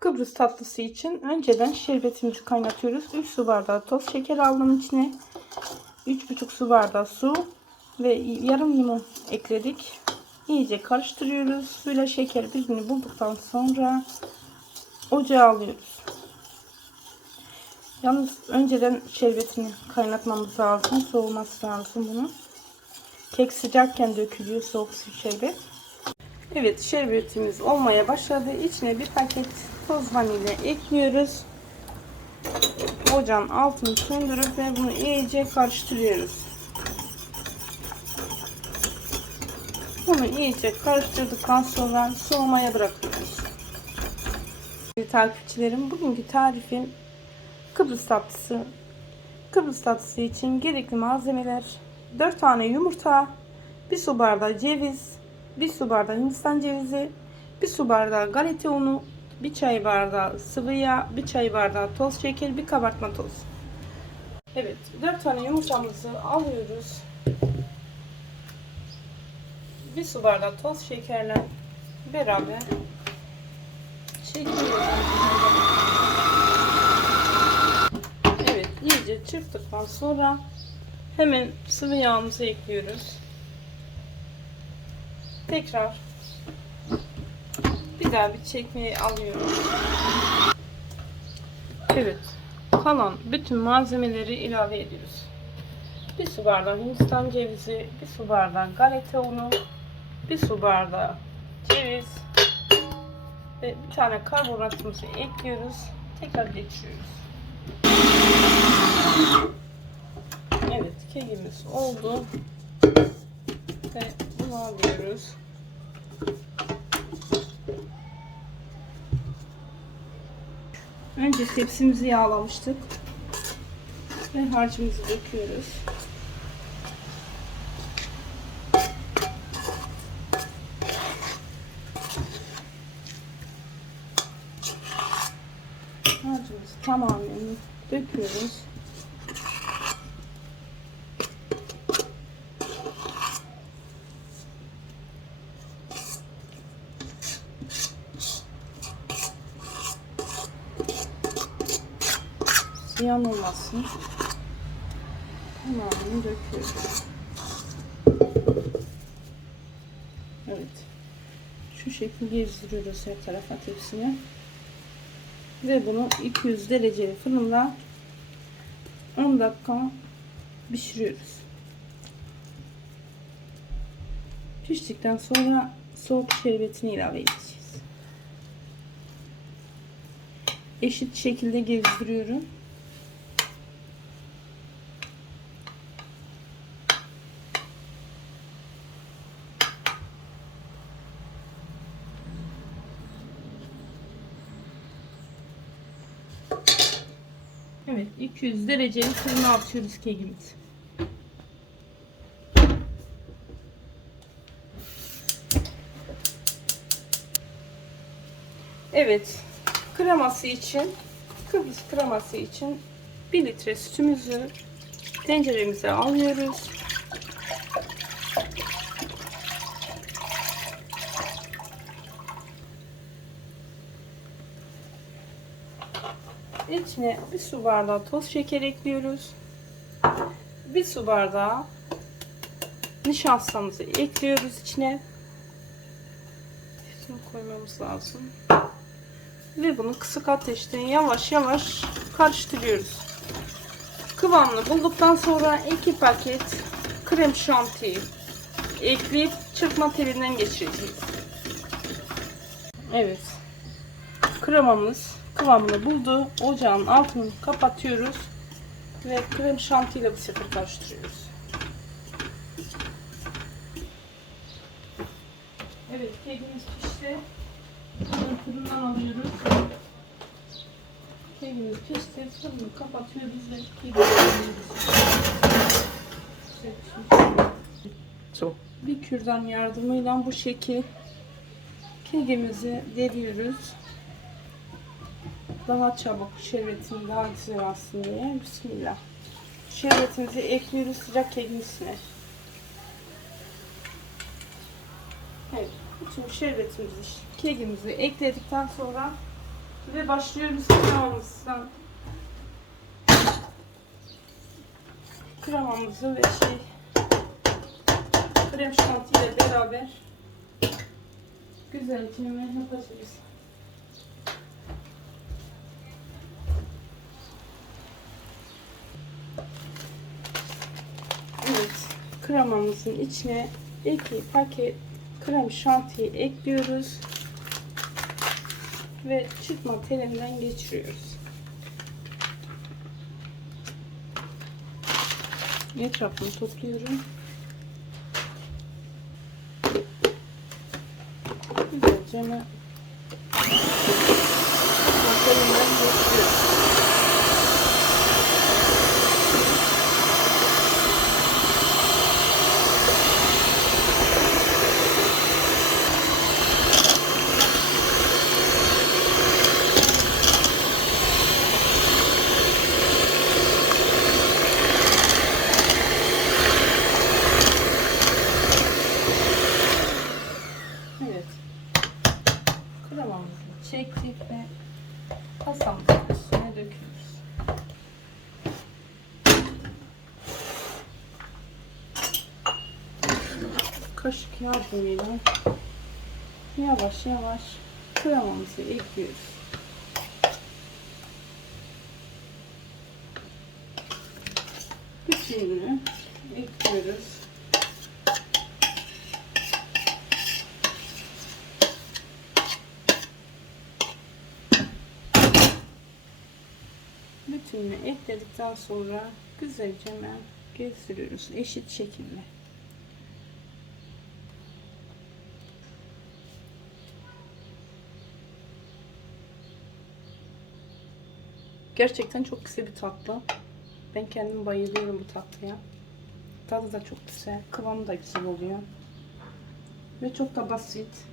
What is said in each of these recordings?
Kıbrıs tatlısı için önceden şerbetimizi kaynatıyoruz. 3 su bardağı toz şeker aldım içine. 3,5 su bardağı su ve yarım limon ekledik. İyice karıştırıyoruz. Suyla şeker birbirini bulduktan sonra ocağa alıyoruz. Yalnız önceden şerbetini kaynatmamız lazım. Soğuması lazım bunun. Kek sıcakken dökülüyor soğuk şerbet. Evet şerbetimiz olmaya başladı. İçine bir paket toz vanilya ekliyoruz. Ocağın altını söndürüp ve bunu iyice karıştırıyoruz. Bunu iyice karıştırdıktan sonra soğumaya bırakıyoruz. Takipçilerim bugünkü tarifim Kıbrıs tatlısı. Kıbrıs tatlısı için gerekli malzemeler 4 tane yumurta, 1 su bardağı ceviz, 1 su bardağı hindistan cevizi, 1 su bardağı galeta unu, 1 çay bardağı sıvı yağ, 1 çay bardağı toz şeker, 1 kabartma toz. Evet, 4 tane yumurtamızı alıyoruz. 1 su bardağı toz şekerle beraber çekiyoruz. Evet, iyice çırptıktan sonra hemen sıvı yağımızı ekliyoruz. Tekrar daha bir çekmeyi alıyorum. Evet. Kalan bütün malzemeleri ilave ediyoruz. Bir su bardağı hindistan cevizi, bir su bardağı galeta unu, bir su bardağı ceviz ve bir tane karbonatımızı ekliyoruz. Tekrar geçiriyoruz. Evet, kekimiz oldu. Ve bunu alıyoruz. Önce tepsimizi yağlamıştık. Ve harcımızı döküyoruz. Harcımızı tamamen döküyoruz. Ziyan olmasın. Tamamını döküyoruz. Evet. Şu şekilde gezdiriyoruz her tarafa tepsine. Ve bunu 200 dereceli fırında 10 dakika pişiriyoruz. Piştikten sonra soğuk şerbetini ilave edeceğiz. Eşit şekilde gezdiriyorum. Evet 200 dereceli fırına atıyoruz kekimizi. Evet kreması için Kıbrıs kreması için 1 litre sütümüzü tenceremize alıyoruz. İçine bir su bardağı toz şeker ekliyoruz. Bir su bardağı nişastamızı ekliyoruz içine. Şunu koymamız lazım. Ve bunu kısık ateşte yavaş yavaş karıştırıyoruz. Kıvamını bulduktan sonra iki paket krem şantiyi ekleyip çırpma telinden geçireceğiz. Evet. Kremamız kıvamını buldu. Ocağın altını kapatıyoruz. Ve krem şantiyle bu sefer karıştırıyoruz. Evet kekimiz pişti. Bunu fırından alıyoruz. Kekimiz pişti. Fırını kapatıyoruz ve kekimizi alıyoruz. So, Bir kürdan yardımıyla bu şekil kekimizi deriyoruz. Daha çabuk şerbetini daha güzel alsın diye. Bismillah. Şerbetimizi ekliyoruz sıcak kekin üstüne. Evet. Şimdi şerbetimizi, kekimizi ekledikten sonra Ve başlıyoruz kremamızdan. Kremamızı ve şey krem şanti ile beraber güzelce yapacağız. Kremamızın içine iki paket krem şantiyi ekliyoruz ve çırpma telinden geçiriyoruz. Etrafını topluyorum. Güzelce mi? Çırpma telinden geçiriyoruz. Evet. Kremamızı çektik ve üstüne döküyoruz. Kaşık yardımıyla yavaş yavaş kremamızı ekliyoruz. Bütününü ekliyoruz. Bütününü ekledikten sonra güzelce hemen gezdiriyoruz eşit şekilde. Gerçekten çok güzel bir tatlı. Ben kendim bayılıyorum bu tatlıya. Tadı da çok güzel. Kıvamı da güzel oluyor. Ve çok da basit.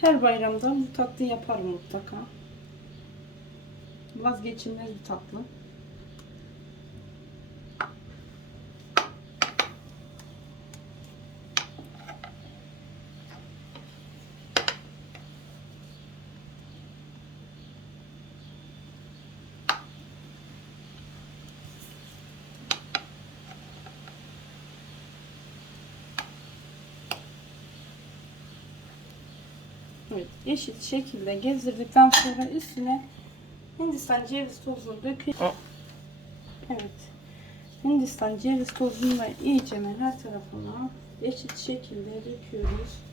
Her bayramda bu tatlıyı yaparım mutlaka. Vazgeçilmez bir tatlı. Evet, eşit şekilde gezdirdikten sonra üstüne Hindistan ceviz tozunu döküyorum. Evet. Hindistan ceviz tozunu da iyice her tarafına eşit şekilde döküyoruz.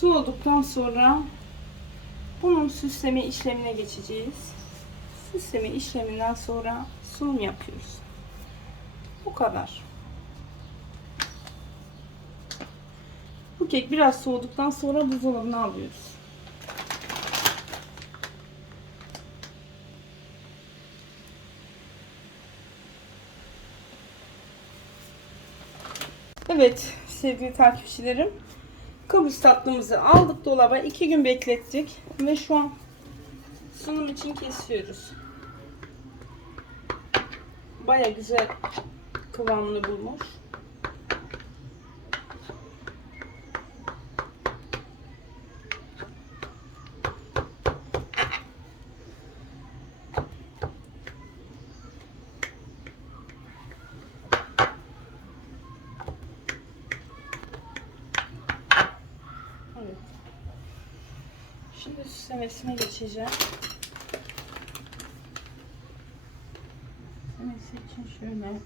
Soğuduktan sonra bunun süsleme işlemine geçeceğiz. Süsleme işleminden sonra sunum yapıyoruz. Bu kadar. Bu kek biraz soğuduktan sonra buzdolabına alıyoruz. Evet sevgili takipçilerim. Kıbrıs tatlımızı aldık dolaba. iki gün beklettik. Ve şu an sunum için kesiyoruz. Baya güzel kıvamını bulmuş. Evet. Şimdi süslemesine geçeceğim. Süslemesi için şöyle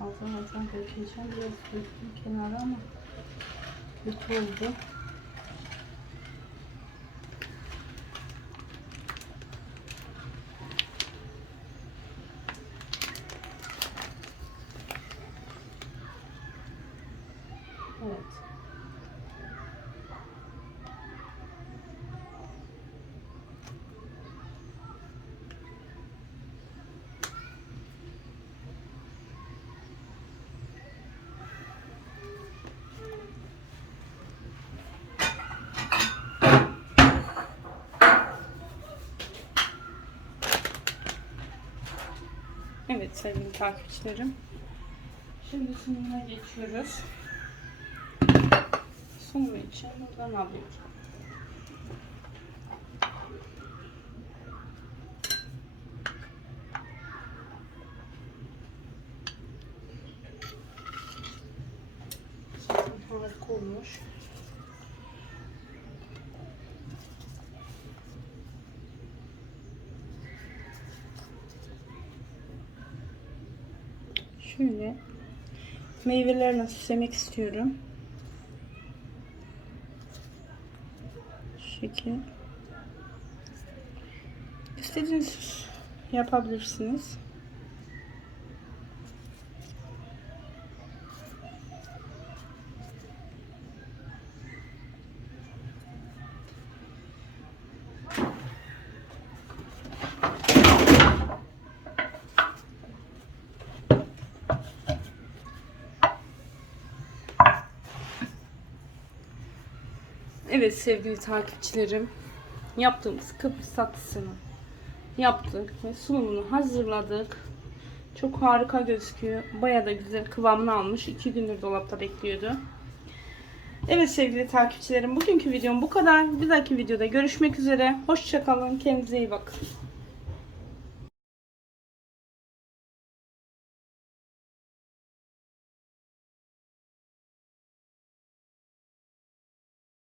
alttan alttan dökeceğim. Biraz döktüm kenara ama kötü oldu. Evet. Evet sevgili takipçilerim. Şimdi sunumuna geçiyoruz. Sunum için buradan alıyorum. Harika olmuş. Şöyle meyvelerle süslemek istiyorum. Şekil. İstediğiniz yapabilirsiniz. Evet sevgili takipçilerim. Yaptığımız Kıbrıs tatlısını yaptık ve sunumunu hazırladık. Çok harika gözüküyor. Baya da güzel kıvamını almış. 2 gündür dolapta bekliyordu. Evet sevgili takipçilerim bugünkü videom bu kadar. Bir dahaki videoda görüşmek üzere. Hoşçakalın. Kendinize iyi bakın.